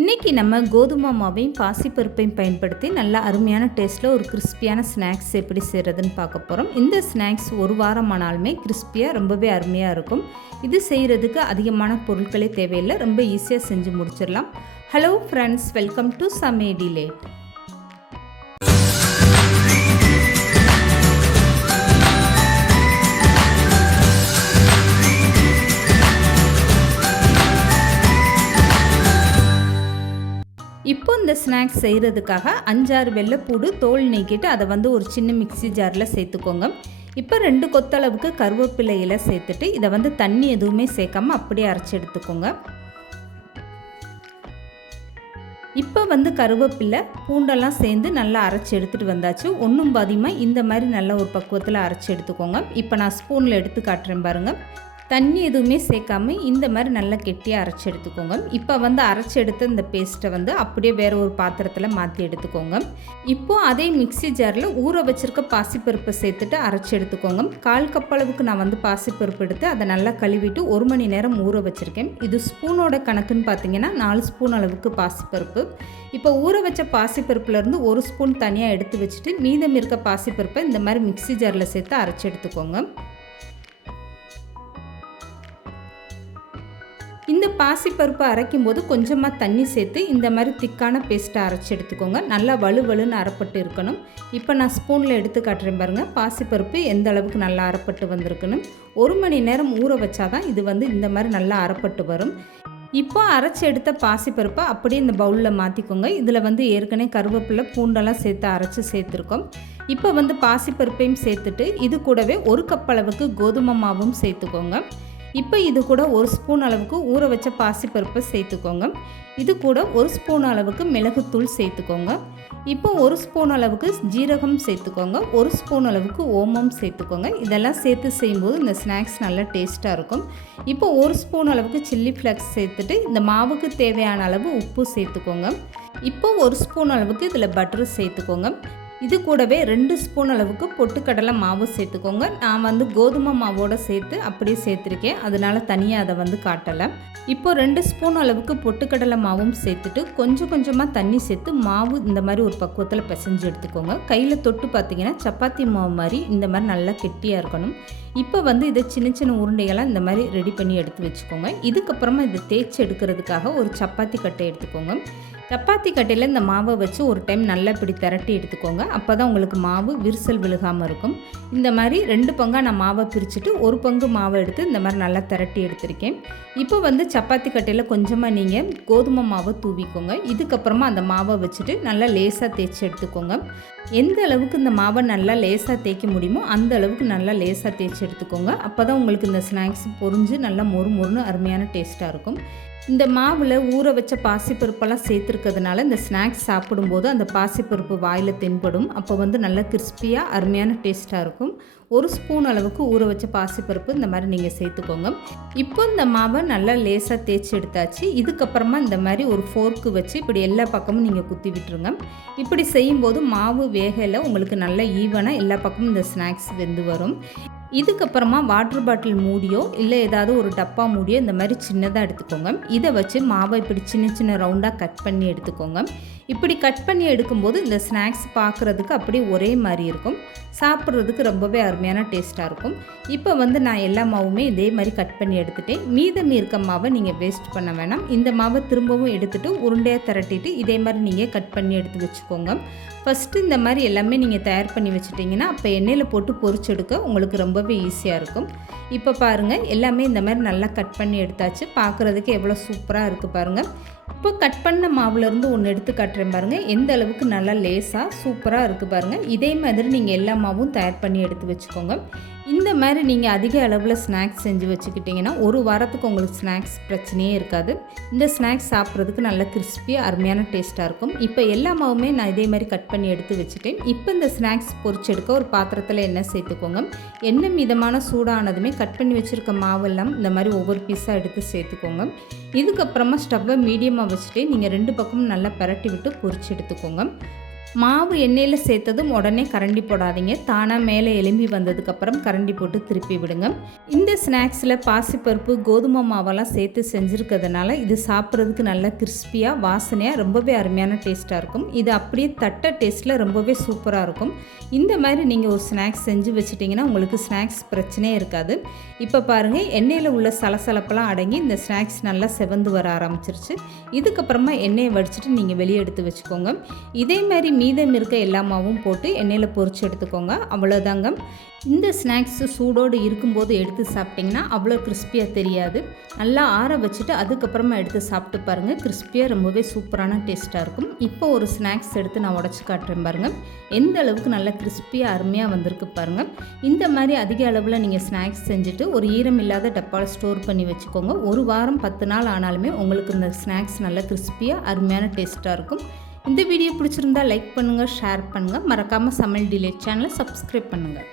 இன்றைக்கி நம்ம கோதுமை மாவையும் பாசிப்பருப்பையும் பயன்படுத்தி நல்லா அருமையான டேஸ்ட்டில் ஒரு கிறிஸ்பியான ஸ்நாக்ஸ் எப்படி செய்கிறதுன்னு பார்க்க போகிறோம். இந்த ஸ்நாக்ஸ் ஒரு வாரம் ஆனாலுமே கிறிஸ்பியாக ரொம்பவே அருமையாக இருக்கும். இது செய்கிறதுக்கு அதிகமான பொருட்களே தேவையில்லை, ரொம்ப ஈஸியாக செஞ்சு முடிச்சிடலாம். ஹலோ ஃப்ரெண்ட்ஸ், வெல்கம் டு சமேடிலேட். இப்போ இந்த ஸ்நாக்ஸ் செய்கிறதுக்காக 5-6 வெள்ளைப்பூடு தோல் நீக்கிட்டு அதை ஒரு சின்ன மிக்ஸி ஜாரில் சேர்த்துக்கோங்க. இப்போ 2 கொத்தளவுக்கு கருவேப்பிலை இலை சேர்த்துட்டு இதை தண்ணி எதுவுமே சேர்க்காமல் அப்படியே அரைச்சி எடுத்துக்கோங்க. இப்போ கருவேப்பிலை பூண்டெல்லாம் சேர்ந்து நல்லா அரைச்சி எடுத்துகிட்டு வந்தாச்சு. ஒன்றும் பாதியமாக இந்த மாதிரி நல்ல ஒரு பக்குவத்தில் அரைச்சி எடுத்துக்கோங்க. இப்போ நான் ஸ்பூனில் எடுத்து காட்டுறேன் பாருங்கள். தண்ணி எதுவுமே சேர்க்காமல் இந்த மாதிரி நல்லா கெட்டியாக அரைச்சி எடுத்துக்கோங்க. இப்போ அரைச்சி எடுத்த இந்த பேஸ்ட்டை அப்படியே வேறு ஒரு பாத்திரத்தில் மாற்றி எடுத்துக்கோங்க. இப்போது அதே மிக்ஸி ஜாரில் ஊற வச்சுருக்க பாசிப்பருப்பை சேர்த்துட்டு அரைச்சி எடுத்துக்கோங்க. 1/4 கப் அளவுக்கு நான் பாசிப்பருப்பு எடுத்து அதை நல்லா கழுவிட்டு 1 மணி நேரம் ஊற வச்சுருக்கேன். இது ஸ்பூனோட கணக்குன்னு பார்த்தீங்கன்னா 4 ஸ்பூன் அளவுக்கு பாசிப்பருப்பு. இப்போ ஊற வச்ச பாசிப்பருப்புலேருந்து 1 ஸ்பூன் தனியாக எடுத்து வச்சுட்டு மீதம் இருக்க பாசிப்பருப்பை இந்த மாதிரி மிக்ஸி ஜாரில் சேர்த்து அரைச்சி எடுத்துக்கோங்க. இந்த பாசிப்பருப்பை அரைக்கும் போது கொஞ்சமாக தண்ணி சேர்த்து இந்த மாதிரி திக்கான பேஸ்ட்டை அரைச்சி எடுத்துக்கோங்க. நல்லா வலுவலுன்னு அரைப்பட்டு இருக்கணும். இப்போ நான் ஸ்பூனில் எடுத்து காட்டுறேன் பாருங்கள், பாசிப்பருப்பு எந்த அளவுக்கு நல்லா அரைப்பட்டு வந்திருக்குன்னு. 1 மணி நேரம் ஊற வச்சாதான் இது இந்த மாதிரி நல்லா அரைப்பட்டு வரும். இப்போ அரைச்சி எடுத்த பாசிப்பருப்பை அப்படியே இந்த பவுலில் மாற்றிக்கோங்க. இதில் ஏற்கனவே கருவேப்பிலை பூண்டெல்லாம் சேர்த்து அரைச்சி சேர்த்துருக்கோம். இப்போ பாசிப்பருப்பையும் சேர்த்துட்டு இது கூடவே 1 கப் அளவுக்கு கோதுமை மாவும் சேர்த்துக்கோங்க. இப்போ இது கூட 1 ஸ்பூன் அளவுக்கு ஊற வச்ச பாசிப்பருப்பை சேர்த்துக்கோங்க. இது கூட 1 ஸ்பூன் அளவுக்கு மிளகுத்தூள் சேர்த்துக்கோங்க. இப்போ 1 ஸ்பூன் அளவுக்கு ஜீரகம் சேர்த்துக்கோங்க. 1 ஸ்பூன் அளவுக்கு ஓமம் சேர்த்துக்கோங்க. இதெல்லாம் சேர்த்து செய்யும்போது இந்த ஸ்நாக்ஸ் நல்லா டேஸ்ட்டாக இருக்கும். இப்போ 1 ஸ்பூன் அளவுக்கு சில்லி ஃப்ளேக்ஸ் சேர்த்துட்டு இந்த மாவுக்கு தேவையான அளவு உப்பு சேர்த்துக்கோங்க. இப்போ 1 ஸ்பூன் அளவுக்கு இதில் பட்டர் சேர்த்துக்கோங்க. இது கூடவே 2 ஸ்பூன் அளவுக்கு பொட்டுக்கடலை மாவு சேர்த்துக்கோங்க. நான் கோதுமை மாவோடு சேர்த்து அப்படியே சேர்த்துருக்கேன், அதனால தனியாக அதை காட்டலை. இப்போ 2 ஸ்பூன் அளவுக்கு பொட்டுக்கடலை மாவும் சேர்த்துட்டு கொஞ்சம் கொஞ்சமாக தண்ணி சேர்த்து மாவு இந்த மாதிரி ஒரு பக்குவத்தில் பிசைஞ்சு எடுத்துக்கோங்க. கையில் தொட்டு பார்த்தீங்கன்னா சப்பாத்தி மாவு மாதிரி இந்த மாதிரி நல்லா கெட்டியாக இருக்கணும். இப்போ இதை சின்ன சின்ன உருண்டைகளாக இந்த மாதிரி ரெடி பண்ணி எடுத்து வச்சுக்கோங்க. இதுக்கப்புறமா இதை தேய்ச்சி எடுக்கிறதுக்காக ஒரு சப்பாத்தி கட்டை எடுத்துக்கோங்க. சப்பாத்தி கட்டையில் இந்த மாவை வச்சு ஒரு டைம் நல்லா இப்படி திரட்டி எடுத்துக்கோங்க. அப்போ தான் உங்களுக்கு மாவு விரிசல் விழுகாமல் இருக்கும். இந்த மாதிரி 2 பங்காக நான் மாவை பிரிச்சுட்டு 1 பங்கு மாவை எடுத்து இந்த மாதிரி நல்லா திரட்டி எடுத்திருக்கேன். இப்போ சப்பாத்தி கட்டையில் கொஞ்சமாக நீங்கள் கோதுமை மாவை தூவிக்கோங்க. இதுக்கப்புறமா அந்த மாவை வச்சுட்டு நல்லா லேசாக தேய்ச்சி எடுத்துக்கோங்க. எந்த அளவுக்கு இந்த மாவை நல்லா லேசாக தேய்க்க முடியுமோ அந்த அளவுக்கு நல்லா லேசாக தேய்ச்சி எடுத்துக்கோங்க. அப்போ தான் உங்களுக்கு இந்த ஸ்நாக்ஸ் பொரிஞ்சு நல்லா மொறு மொறுன்னு அருமையான டேஸ்ட்டாக இருக்கும். இந்த மாவில் ஊற வச்ச பாசிப்பருப்பெல்லாம் சேர்த்துருக்கிறதுனால இந்த ஸ்நாக்ஸ் சாப்பிடும்போது அந்த பாசிப்பருப்பு வாயில் தென்படும். அப்போ நல்லா கிறிஸ்பியாக அருமையான டேஸ்ட்டாக இருக்கும். 1 ஸ்பூன் அளவுக்கு ஊற வச்ச பாசிப்பருப்பு இந்த மாதிரி நீங்கள் சேர்த்துக்கோங்க. இப்போ இந்த மாவை நல்லா லேசாக தேய்ச்சி எடுத்தாச்சு. இதுக்கப்புறமா இந்த மாதிரி ஒரு ஃபோர்க்கு வச்சு இப்படி எல்லா பக்கமும் நீங்கள் குத்தி விட்டுருங்க. இப்படி செய்யும்போது மாவு வேகலை, உங்களுக்கு நல்லா ஈவனாக எல்லா பக்கமும் இந்த ஸ்நாக்ஸ் வெந்து வரும். இதுக்கப்புறமா வாட்டர் பாட்டில் மூடியோ இல்லை ஏதாவது ஒரு டப்பா மூடியோ இந்த மாதிரி சின்னதாக எடுத்துக்கோங்க. இதை வச்சு மாவை இப்படி சின்ன சின்ன ரவுண்டாக கட் பண்ணி எடுத்துக்கோங்க. இப்படி கட் பண்ணி எடுக்கும்போது இந்த ஸ்நாக்ஸ் பார்க்குறதுக்கு அப்படியே ஒரே மாதிரி இருக்கும், சாப்பிட்றதுக்கு ரொம்பவே அருமையான டேஸ்ட்டாக இருக்கும். இப்போ நான் எல்லா மாவுமே இதே மாதிரி கட் பண்ணி எடுத்துகிட்டேன். மீதம் இருக்க மாவை நீங்கள் வேஸ்ட் பண்ண வேணாம். இந்த மாவை திரும்பவும் எடுத்துகிட்டு உருண்டையாக திரட்டிட்டு இதே மாதிரி நீங்கள் கட் பண்ணி எடுத்து வச்சுக்கோங்க. ஃபஸ்ட்டு இந்த மாதிரி எல்லாமே நீங்கள் தயார் பண்ணி வச்சுட்டிங்கன்னா அப்போ எண்ணெயில் போட்டு பொரிச்செடுக்க உங்களுக்கு ரொம்பவே ஈஸியாக இருக்கும். இப்போ பாருங்கள், எல்லாமே இந்த மாதிரி நல்லா கட் பண்ணி எடுத்தாச்சு. பார்க்குறதுக்கு எவ்வளோ சூப்பராக இருக்குது பாருங்கள். இப்போ கட் பண்ண மாவுலேருந்து ஒன்று எடுத்து காட்டுறேன் பாருங்கள், எந்த அளவுக்கு நல்லா லேசாக சூப்பராக இருக்குது பாருங்கள். இதே மாதிரி நீங்கள் எல்லா மாவும் தயார் பண்ணி எடுத்து வச்சுக்கோங்க. இந்த மாதிரி நீங்கள் அதிக அளவில் ஸ்நாக்ஸ் செஞ்சு வச்சுக்கிட்டிங்கன்னா ஒரு வாரத்துக்கு உங்களுக்கு ஸ்நாக்ஸ் பிரச்சனையே இருக்காது. இந்த ஸ்நாக்ஸ் சாப்பிட்றதுக்கு நல்ல கிறிஸ்பியாக அருமையான டேஸ்ட்டாக இருக்கும். இப்போ எல்லா மாவுமே நான் இதே மாதிரி கட் பண்ணி எடுத்து வச்சுட்டேன். இப்போ இந்த ஸ்நாக்ஸ் பொரிச்செடுக்க ஒரு பாத்திரத்தில் எண்ணெய் சேர்த்துக்கோங்க. எண்ணெய் மிதமான சூடானதுமே கட் பண்ணி வச்சுருக்க மாவெல்லாம் இந்த மாதிரி ஒவ்வொரு பீஸாக எடுத்து சேர்த்துக்கோங்க. இதுக்கப்புறமா ஸ்டவ்வை மீடியமாக வச்சுட்டு நீங்கள் 2 பக்கமும் நல்லா பரட்டி விட்டு பொரிச்சு எடுத்துக்கோங்க. மாவு எண்ணெயில் சேர்த்ததும் உடனே கரண்டி போடாதீங்க. தானாக மேலே எலும்பி வந்ததுக்கப்புறம் கரண்டி போட்டு திருப்பி விடுங்க. இந்த ஸ்நாக்ஸில் பாசிப்பருப்பு கோதுமை மாவெல்லாம் சேர்த்து செஞ்சுருக்கிறதுனால இது சாப்பிட்றதுக்கு நல்லா கிறிஸ்பியாக வாசனையாக ரொம்பவே அருமையான டேஸ்ட்டாக இருக்கும். இது அப்படியே தட்டை டேஸ்ட்டில் ரொம்பவே சூப்பராக இருக்கும். இந்த மாதிரி நீங்கள் ஒரு ஸ்நாக்ஸ் செஞ்சு வச்சுட்டிங்கன்னா உங்களுக்கு ஸ்நாக்ஸ் பிரச்சனையே இருக்காது. இப்போ பாருங்கள், எண்ணெயில் உள்ள சலசலப்பெல்லாம் அடங்கி இந்த ஸ்நாக்ஸ் நல்லா செவந்து வர ஆரம்பிச்சிருச்சு. இதுக்கப்புறமா எண்ணெயை வடிச்சிட்டு நீங்கள் வெளியே எடுத்து வச்சுக்கோங்க. இதே மாதிரி மீதம் இருக்க எல்லா மாவும் போட்டு எண்ணெயில் பொரிச்சு எடுத்துக்கோங்க. அவ்வளோதாங்க. இந்த ஸ்நாக்ஸ் சூடோடு இருக்கும்போது எடுத்து சாப்பிட்டிங்கன்னா அவ்வளோ கிறிஸ்பியாக தெரியாது. நல்லா ஆற வச்சுட்டு அதுக்கப்புறமா எடுத்து சாப்பிட்டு பாருங்கள். கிறிஸ்பியாக ரொம்பவே சூப்பரான டேஸ்ட்டாக இருக்கும். இப்போ ஒரு ஸ்நாக்ஸ் எடுத்து நான் உடச்சி காட்டுறேன் பாருங்கள். எந்த அளவுக்கு நல்லா கிறிஸ்பியாக அருமையாக வந்திருக்கு பாருங்கள். இந்த மாதிரி அதிக அளவில் நீங்கள் ஸ்நாக்ஸ் செஞ்சுட்டு ஒரு ஈரம் இல்லாத டப்பாவில் ஸ்டோர் பண்ணி வச்சுக்கோங்க. ஒரு வாரம் 10 நாள் ஆனாலுமே உங்களுக்கு இந்த ஸ்நாக்ஸ் நல்லா கிறிஸ்பியாக அருமையான டேஸ்ட்டாக இருக்கும். இந்த வீடியோ பிடிச்சிருந்தா லைக் பண்ணுங்கள், ஷேர் பண்ணுங்கள். மறக்காமல் சமையல் டிலேட் சேனலை சப்ஸ்கிரைப் பண்ணுங்கள்.